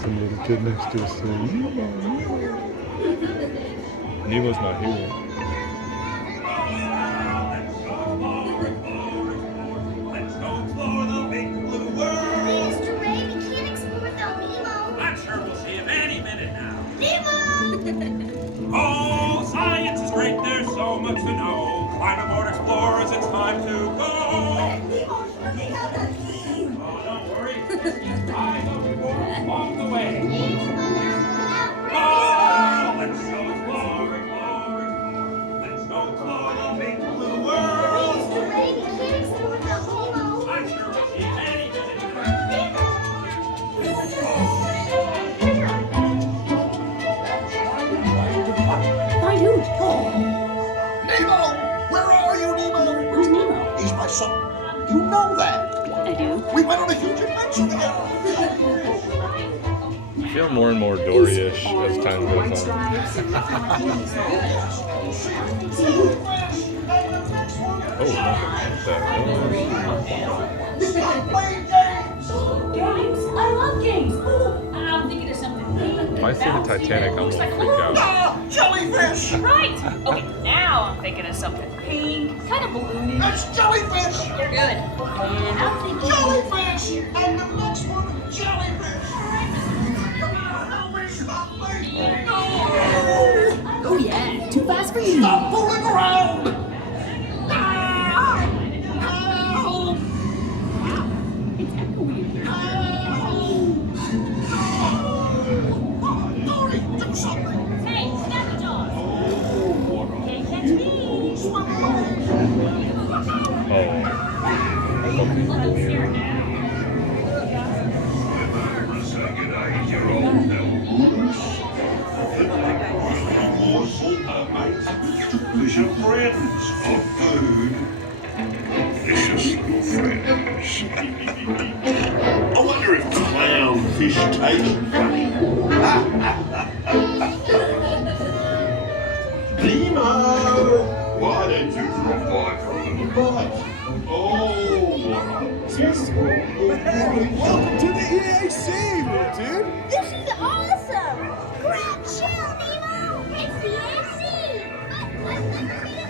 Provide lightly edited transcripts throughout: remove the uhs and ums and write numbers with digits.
Some little kid next to us saying, Nemo's not here. Let's go explore the big blue world. Mr. Ray, we can't explore without Nemo. I'm sure we'll see him any minute now. Nemo! Oh, science is great. There's so much to know. Climb aboard, explorers. It's time to go. Oh, don't worry. I know we won't along the way. Oh, let's go explore. Let's go explore the big blue world. Mr. Ray, we can't explore without Nemo. I'm sure we'll see him any minute now. Find who? Nemo! Where are you, Nemo? Who's Nemo? He's my son. You know that. I do. We went on a huge adventure together. I feel more and more Dory-ish as time goes on. Oh, look at that. Stop playing games! Games? I love games. Oh, I'm thinking of something. If I see the Titanic, I'm gonna freak out. Ah, jellyfish! Right. Okay, now I'm thinking of something pink, kind of balloony. That's jellyfish! You're good. And I'm thinking. Jellyfish! And the next one, jellyfish! Stop playing! No! Oh yeah, too fast for you. Stop fooling around! Ah! Help! It's echoing. Dory, do something! Hey, Snappy Jaws. Can't catch me. Swim away! Oh. Okay. Look, I'm here now. Delicious friends of food. Delicious little friends. I wonder if clownfish taste funny. Nemo! Why don't you drop by for a little bite? Oh, what a beautiful. Welcome to the EAC, little dude. This is awesome! Great show, Nemo! It's the AC! On the floor.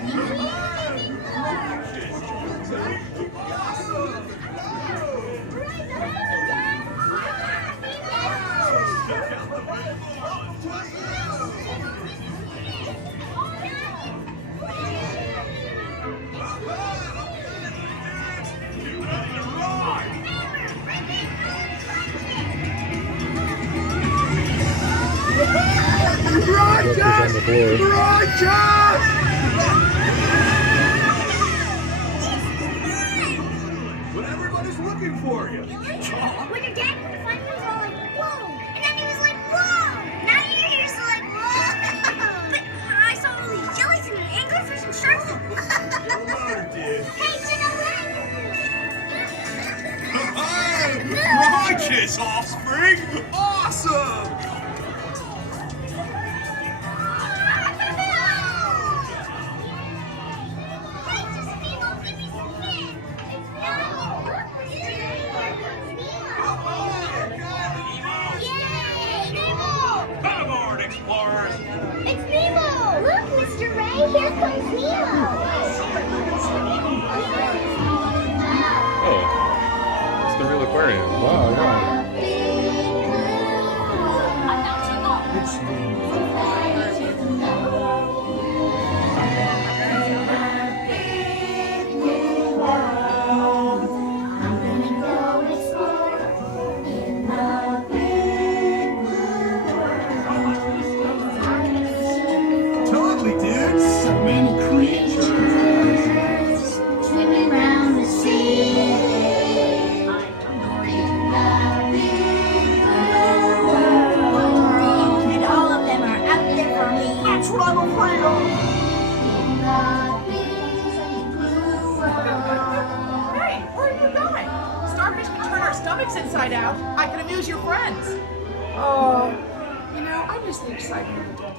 But everybody's looking for you. When your dad couldn't find you, he was all like, whoa! And then he was like, whoa! Now you're here, so like, whoa! But I saw all these jellies and anglerfish and sharks. Hello, dude. Hey, check out Hey! Righteous offspring! Awesome! Hey, just Nemo, give me some fish! It's Nemo! Yay, Nemo! Come aboard, explorers. It's Nemo! Look, Mr. Ray, here comes Nemo! Oh. It's the real aquarium. Wow, yeah. Totally, dude. So many creatures. Swimming around the sea. And all of them are out there for me. That's what I'm afraid of! Hey, where are you going? Starfish can turn our stomachs inside out. I can amuse your friends. Oh, I'm just the excitement of the day.